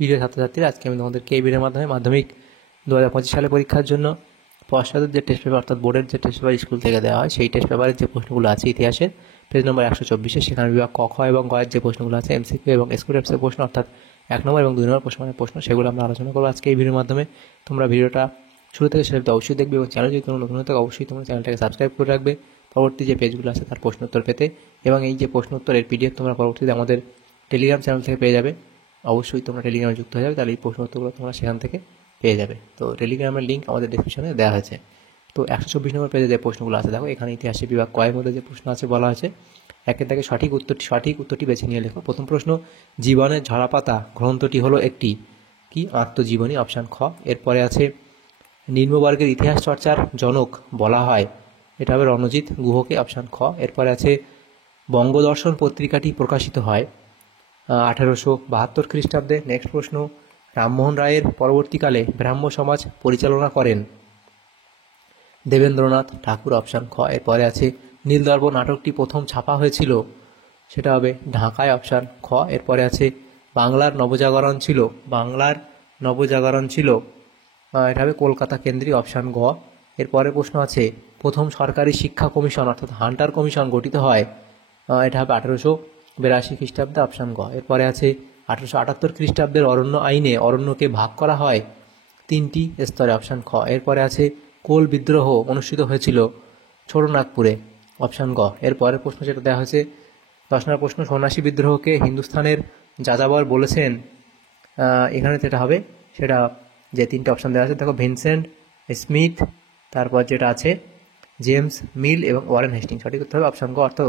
প্রিয় ছাত্রছাত্রীরা, আজকে আমি তোমাদেরকে এই ভিডিওর মাধ্যমে মাধ্যমিক 2025 সালে পরীক্ষার জন্য পশ্চাতের যে টেস্ট পেপার অর্থাৎ বোর্ডের যে টেস্ট পেপার স্কুল থেকে দেওয়া হয় সেই টেস্ট পেপারের যে প্রশ্নগুলো আছে ইতিহাসের পেজ নম্বর 124, সেখানে বিভাগ ক, খ এবং গ এর যে প্রশ্নগুলো আছে এমসিকিউ এবং এসকিউ টাইপসের প্রশ্ন অর্থাৎ 1 নম্বর এবং 2 নম্বর প্রশ্ন সেগুলো আমরা আলোচনা করবো আজকে এই ভিডিওর মাধ্যমে। তোমরা ভিডিওটা শুরু থেকে শেষ অবধি অবশ্যই দেখবে এবং চ্যানেল যদি তোমরা নতুন হয়ে থাকো অবশ্যই তোমরা চ্যানেলটাকে সাবস্ক্রাইব করে রাখবে পরবর্তী যে পেজগুলো আছে তার প্রশ্ন উত্তর পেতে। এবং এই যে প্রশ্ন উত্তরের পিডিএফ তোমরা পরবর্তীতে আমাদের টেলিগ্রাম চ্যানেল থেকে পেয়ে যাবে। অবশ্যই তোমরা টেলিগ্রামে যুক্ত হয়ে যাবে, তাহলে এই প্রশ্ন উত্তরগুলো তোমরা সেখান থেকে পেয়ে যাবে। তো টেলিগ্রামের লিঙ্ক আমাদের ডেসক্রিপশনে দেওয়া হয়েছে। তো 124 নম্বর পেজে যে প্রশ্নগুলো আছে দেখো, এখানে ইতিহাসের বিভাগ কয়ের মধ্যে যে প্রশ্ন আছে বলা আছে একের দাগে সঠিক উত্তরটি বেছে নিয়ে লেখো। প্রথম প্রশ্ন, জীবনের ঝরাপাতা গ্রন্থটি হলো একটি কি? আত্মজীবনী, অপশান খ। এরপরে আছে নিম্নবর্গের ইতিহাস চর্চার জনক বলা হয়, এটা হবে রণজিৎ গুহকে, অপশান খ। এরপরে আছে বঙ্গদর্শন পত্রিকাটি প্রকাশিত হয় 1872 খ্রিস্টাব্দে। নেক্সট প্রশ্ন, রামমোহন রায়ের পরবর্তীকালে ব্রাহ্ম সমাজ পরিচালনা করেন দেবেন্দ্রনাথ ঠাকুর, অপশান খ। এরপরে আছে নীলদর্প নাটকটি প্রথম ছাপা হয়েছিল, সেটা হবে ঢাকায়, অপশান খ। এরপরে আছে বাংলার নবজাগরণ ছিল এটা হবে কলকাতা কেন্দ্রিক, অপশান গ। এরপরে প্রশ্ন আছে প্রথম সরকারি শিক্ষা কমিশন অর্থাৎ হান্টার কমিশন গঠিত হয়, এটা হবে 1882 খ্রিস্টাব্দে, অপশান গ। এরপরে আছে 1878 খ্রিস্টাব্দের অরণ্য আইনে অরণ্যকে ভাগ করা হয় 3টি স্তরে, অপশান খ। এরপরে আছে কোল বিদ্রোহ অনুষ্ঠিত হয়েছিল ছোটনাগপুরে, অপশান গ। এরপরের প্রশ্ন যেটা দেওয়া হয়েছে 10 নম্বর প্রশ্ন, সন্ন্যাসী বিদ্রোহকে হিন্দুস্তানের যাযাবর বলেছেন, এখানে যেটা হবে সেটা যে 3টে অপশান দেওয়া আছে দেখো, ভিনসেন্ট স্মিথ, তারপর যেটা আছে জেমস মিল এবং ওয়ারেন হেস্টিংস। সঠিক উত্তর হবে অপশান গ অর্থাৎ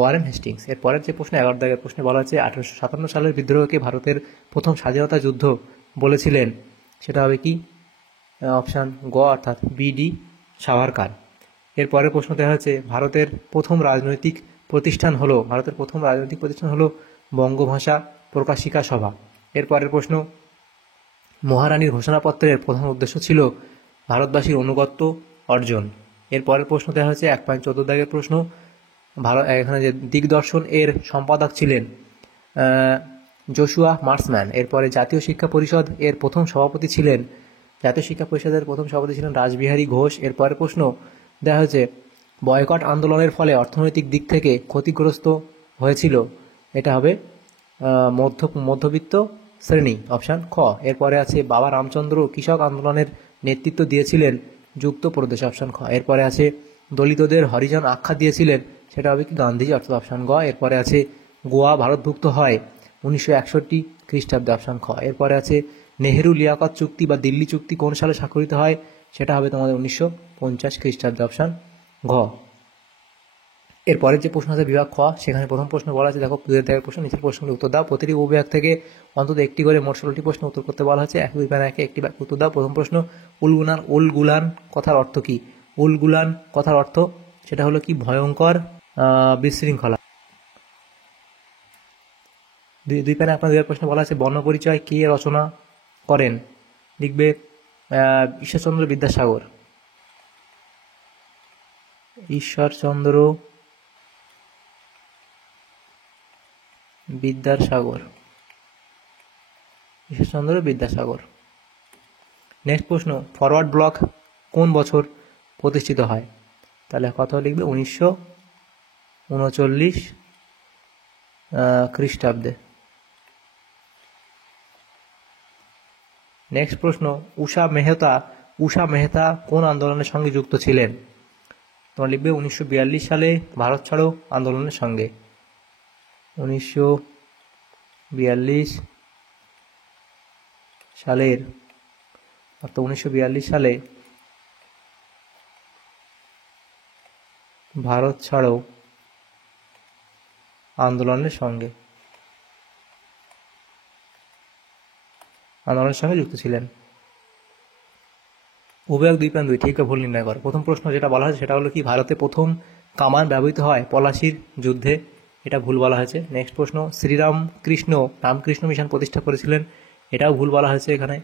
ওয়ারেন হেস্টিংস। এরপরের যে প্রশ্ন 11 দাগের প্রশ্নে বলা আছে 1857 সালের বিদ্রোহকে ভারতের প্রথম স্বাধীনতা যুদ্ধ বলেছিলেন, সেটা হবে কি? অপশান গ অর্থাৎ বিডি সাভারকার। এরপরের প্রশ্ন দেওয়া হচ্ছে ভারতের প্রথম রাজনৈতিক প্রতিষ্ঠান হলো বঙ্গভাষা প্রকাশিকা সভা। এরপরের প্রশ্ন, মহারানীর ঘোষণাপত্রের প্রধান উদ্দেশ্য ছিল ভারতবাসীর আনুগত্য অর্জন। এরপরের প্রশ্ন দেওয়া হচ্ছে 1.14 দাগের প্রশ্ন, এখানে যে দিগদর্শন এর সম্পাদক ছিলেন জোশুয়া মার্সম্যান। এরপরে জাতীয় শিক্ষা পরিষদ এর প্রথম সভাপতি ছিলেন রাসবিহারী ঘোষ। এরপরের প্রশ্ন দেওয়া হয়েছে বয়কট আন্দোলনের ফলে অর্থনৈতিক দিক থেকে ক্ষতিগ্রস্ত হয়েছিল, এটা হবে মধ্যবিত্ত শ্রেণী, অপশান খ। এরপরে আছে বাবা রামচন্দ্র কৃষক আন্দোলনের নেতৃত্ব দিয়েছিলেন যুক্তপ্রদেশ, অপশান খ। এরপরে আছে দলিতদের হরিজন আখ্যা দিয়েছিলেন, সেটা হবে কি? গান্ধীজি, অর্থাৎ অপশান গ। এরপরে আছে গোয়া ভারতভুক্ত হয় 1961 খ্রিস্টাব্দে, অপশান খ। এরপরে আছে নেহেরু লিয়াকত চুক্তি বা দিল্লি চুক্তি কোন সালে স্বাক্ষরিত হয়, সেটা হবে তোমাদের 1950 খ্রিস্টাব্দে, অপশান ঘ। এরপরের যে প্রশ্ন আছে বিভাগ খ, সেখানে প্রথম প্রশ্ন বলা আছে দেখো, দুই দাগের প্রশ্ন, নিচের প্রশ্নগুলি উত্তর দাও। প্রতিটি উপবিভাগ থেকে অন্তত একটি করে মোট 16টি প্রশ্ন উত্তর করতে বলা হয়েছে। 1-2 প্যারা 1 একটি বাক্য উত্তর দাও। প্রথম প্রশ্ন, উলগুলান কথার অর্থ কি? উলগুলান কথার অর্থ সেটা হলো কি? ভয়ঙ্কর বিশৃঙ্খলা। 2 প্যারা আপনার 2 প্রশ্ন বলা আছে বর্ণপরিচয় কে রচনা করেন? লিখবে ঈশ্বরচন্দ্র বিদ্যাসাগর। ঈশ্বরচন্দ্র বিদ্যাসাগর। নেক্সট প্রশ্ন, ফরওয়ার্ড ব্লক কোন বছর প্রতিষ্ঠিত হয়? তাহলে কথা লিখবে 1939 খ্রিস্টাব্দে। নেক্সট প্রশ্ন, উষা মেহতা কোন আন্দোলনের সঙ্গে যুক্ত ছিলেন? তোমরা লিখবে 1942 সালে ভারত ছাড়ো আন্দোলনের সঙ্গে। 1942 সালে ভারত ছাড়ো আন্দোলনের সঙ্গে যুক্ত ছিলেন। উভয়ক 2.2 ঠিক ভুল নির্ণয় করো। প্রথম প্রশ্ন যেটা বলা হয়েছে সেটা হলো কি? ভারতে প্রথম কামান ব্যবহৃত হয় পলাশির যুদ্ধে, এটা ভুল বলা হয়েছে। নেক্সট প্রশ্ন, রামকৃষ্ণ মিশন প্রতিষ্ঠা করেছিলেন, এটাও ভুল বলা হয়েছে এখানে।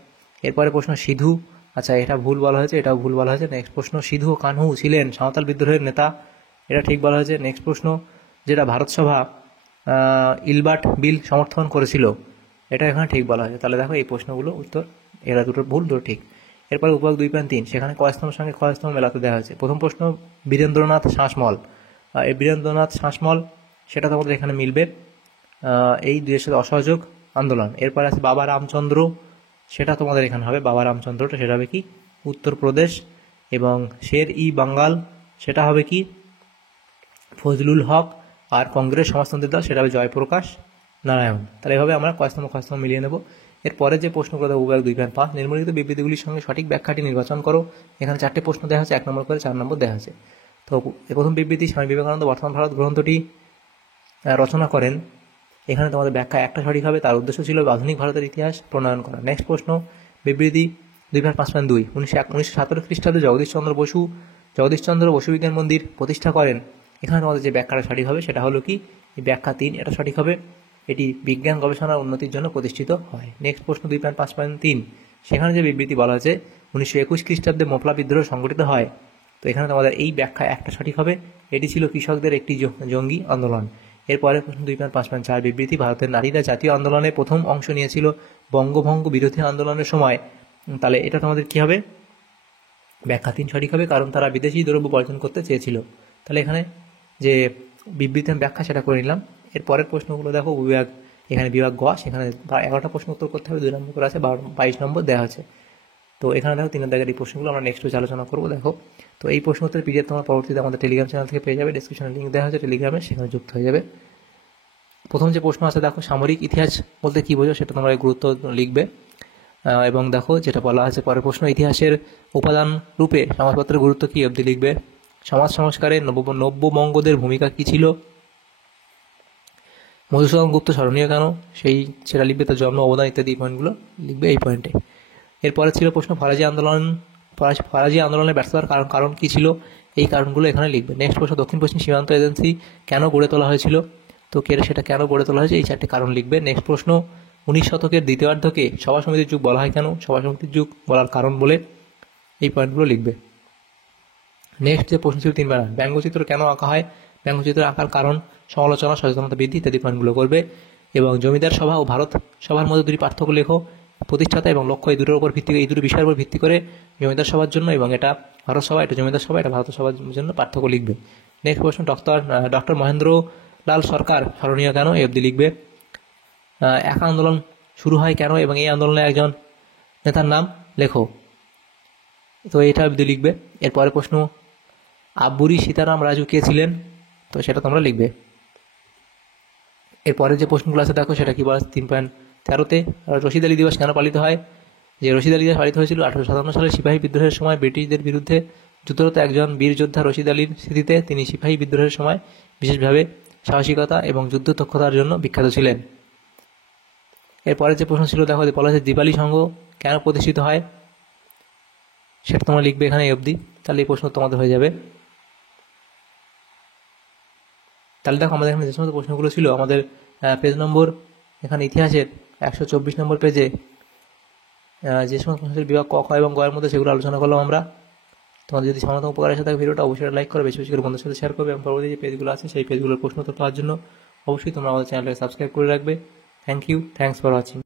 এরপরে প্রশ্ন, সিধু, আচ্ছা এটা ভুল বলা হয়েছে, এটাও ভুল বলা হয়েছে। নেক্সট প্রশ্ন, সিধু ও কানহু ছিলেন সাঁওতাল বিদ্রোহের নেতা, এটা ঠিক বলা হয়েছে। নেক্সট প্রশ্ন, যেটা ভারত সভা ইলবার্ট বিল সমর্থন করেছিল, এটা এখানে ঠিক বলা হয়েছে। তাহলে দেখো এই প্রশ্নগুলো উত্তর, এরা দুটো ভুল, দুটো ঠিক। এরপরে উপভাগ 2.3, সেখানে ক স্তম্ভের সঙ্গে খ স্তম্ভ মেলাতে দেওয়া হয়েছে। প্রথম প্রশ্ন বীরেন্দ্রনাথ শাসমল, এই বীরেন্দ্রনাথ শাসমল সেটা তোমাদের এখানে মিলবে, এই দেশের সাথে অসহযোগ আন্দোলন। এরপরে আছে বাবা রামচন্দ্র, সেটা তোমাদের এখানে হবে বাবা রামচন্দ্রটা, সেটা হবে কি উত্তরপ্রদেশ। এবং শের ই বাঙ্গাল, সেটা হবে কি ফজলুল হক। আর কংগ্রেস সমাজতন্ত্রী দল, সেটা হবে জয়প্রকাশ নারায়ণ। তাহলে এভাবে আমরা ক স্তম্ভ মিলিয়ে নেব। এরপরে যে প্রশ্নগুলো উপভাগ 2.5, নিম্নলিখিত বিবৃতিগুলির সঙ্গে সঠিক ব্যাখ্যাটি নির্বাচন করো। এখানে 4টে প্রশ্ন দেওয়া হচ্ছে, 1 নম্বর করে 4 নম্বর দেওয়া হচ্ছে। তো প্রথম বিবৃতি, স্বামী বিবেকানন্দ বর্তমান ভারত গ্রন্থটি রচনা করেন। এখানে তোমাদের ব্যাখ্যা একটা সঠিক হবে, তার উদ্দেশ্য ছিল আধুনিক ভারতের ইতিহাস প্রণয়ন করা। নেক্সট প্রশ্ন বিবৃতি 2.5.2, 1917 খ্রিস্টাব্দে জগদীশচন্দ্র বসু বিজ্ঞান মন্দির প্রতিষ্ঠা করেন। এখানে তোমাদের যে ব্যাখ্যাটা সঠিক হবে সেটা হলো কি এই ব্যাখ্যা 3, এটা সঠিক হবে। এটি বিজ্ঞান গবেষণার উন্নতির জন্য প্রতিষ্ঠিত হয়। নেক্সট প্রশ্ন 2.5.3, সেখানে যে বিবৃতি বলা হয়েছে 1921 খ্রিস্টাব্দে মোপলা বিদ্রোহ সংগঠিত হয়। তো এখানে তোমাদের এই ব্যাখ্যা একটা সঠিক হবে, এটি ছিল কৃষকদের একটি জঙ্গি আন্দোলন। এরপরে প্রশ্ন 2.5.4 বিবৃতি, ভারতের নারীরা জাতীয় আন্দোলনে প্রথম অংশ নিয়েছিল বঙ্গভঙ্গ বিরোধী আন্দোলনের সময়। তাহলে এটা তোমাদের কি হবে ব্যাখ্যা 3 সঠিক হবে, কারণ তারা বিদেশি দ্রব্য বর্জন করতে চেয়েছিল। তাহলে এখানে যে বিবৃতির ব্যাখ্যা সেটা করে নিলাম। এর পরের প্রশ্নগুলো দেখো এখানে বিভাগ গ, সেখানে 11টা প্রশ্ন উত্তর করতে হবে, 2 নম্বর করে আছে, 22 নম্বর দেওয়া আছে। তো এখানে দেখো 3 দাগের এই প্রশ্নগুলো আমরা নেক্সট পেজে আলোচনা করবো। দেখো তো এই প্রশ্ন উত্তর পিডিএফ তোমার পরবর্তীতে আমাদের টেলিগ্রাম চ্যানেল থেকে পেয়ে যাবে, ডিসক্রিপশনে লিঙ্ক দেওয়া হয়েছে টেলিগ্রামে, সেখানে যুক্ত হয়ে যাবে। প্রথম যে প্রশ্ন আছে দেখো, সামরিক ইতিহাস বলতে কী বোঝো সেটা তোমরা গুরুত্ব লিখবে। এবং দেখো যেটা বলা আছে পরের প্রশ্ন, ইতিহাসের উপাদান রূপে সমাজপত্রের গুরুত্ব কী অবধি লিখবে। সমাজ সংস্কারে নব্যবঙ্গদের ভূমিকা কী ছিল। মধুসূদন গুপ্ত স্মরণীয় কেন, সেটা লিখবে, তার জন্ম অবদান ইত্যাদি পয়েন্টগুলো লিখবে এই পয়েন্টে। এরপরে ছিল প্রশ্ন ফরাজি আন্দোলনের ব্যর্থতার কারণ কী ছিল, এই কারণগুলো এখানে লিখবে। নেক্সট প্রশ্ন, দক্ষিণ পশ্চিম সীমান্ত এজেন্সি কেন গড়ে তোলা হয়েছিল, তো সেটা কেন গড়ে তোলা হয়েছে এই 4টে কারণ লিখবে। নেক্সট প্রশ্ন, 19 শতকের দ্বিতীয়ার্ধকে সভা সমিতির যুগ বলা হয় কেন, সভা সমিতির যুগ বলার কারণ বলে এই পয়েন্টগুলো লিখবে। নেক্সট যে প্রশ্ন ছিল 3 ব্যঙ্গচিত্র কেন আঁকা হয়, ব্যঙ্গচিত্র আঁকার কারণ, সমালোচনা, সচেতনতা বৃদ্ধি ইত্যাদি পয়েন্টগুলো করবে। এবং জমিদার সভা ও ভারত সভার মধ্যে 2টি পার্থক্য লেখো, প্রতিষ্ঠাতা এবং লক্ষ্য এই দুটোর উপর ভিত্তি করে, এই দুটো বিষয়ের উপর ভিত্তি করে জমিদার সভার জন্য এবং এটা ভারত সভা, এটা জমিদার সভা, এটা ভারত সভার জন্য পার্থক্য লিখবে। নেক্সট প্রশ্ন, ডক্টর মহেন্দ্রলাল সরকার স্মরণীয় কেন, এই অবধি লিখবে। একা আন্দোলন শুরু হয় কেন এবং এই আন্দোলনে একজন নেতার নাম লেখো, তো এটা অবধি লিখবে। এরপরে প্রশ্ন, আব্বুরি সীতারাম রাজু কে ছিলেন, তো সেটা তোমরা লিখবে। এরপরে যে প্রশ্নগুলো আছে দেখো সেটা কি বলা 3.13-তে, রশিদ আলী দিবস কেন পালিত হয়, যে রশিদ আলী দিবস পালিত হয়েছিল 1857 সালে সিপাহী বিদ্রোহের সময় ব্রিটিশদের বিরুদ্ধে যুদ্ধরত একজন বীর যোদ্ধা রশিদ আলীর স্মৃতিতে। তিনি সিপাহী বিদ্রোহের সময় বিশেষভাবে সাহসিকতা এবং যুদ্ধ দক্ষতার জন্য বিখ্যাত ছিলেন। এরপরে যে প্রশ্ন ছিল দেখো, বলা হয়েছে দিবালি সংঘ কেন প্রতিষ্ঠিত হয়, সেটা তোমরা লিখবে এখানে এই অবধি। তাহলে এই প্রশ্ন তোমাদের হয়ে যাবে। তাহলে দেখো আমাদের এখানে যে সমস্ত প্রশ্নগুলো ছিল, আমাদের পেজ নম্বর এখানে ইতিহাসের 124 নম্বর পেজে যে সমস্ত প্রশ্ন বিভাগ ক, খ এবং গ এর মধ্যে সেগুলো আলোচনা করলাম আমরা। তোমাদের যদি সামান্য উপকার আসে থাকে ভিডিওটা অবশ্যই লাইক করবে, বেশি বেশি করে বন্ধুদের সাথে শেয়ার করবে এবং পরবর্তী যে পেজগুলো আছে সেই পেজগুলোর প্রশ্ন উত্তর পাওয়ার জন্য অবশ্যই তোমরা আমাদের চ্যানেলটাকে সাবস্ক্রাইব করে রাখবে। Thanks for watching.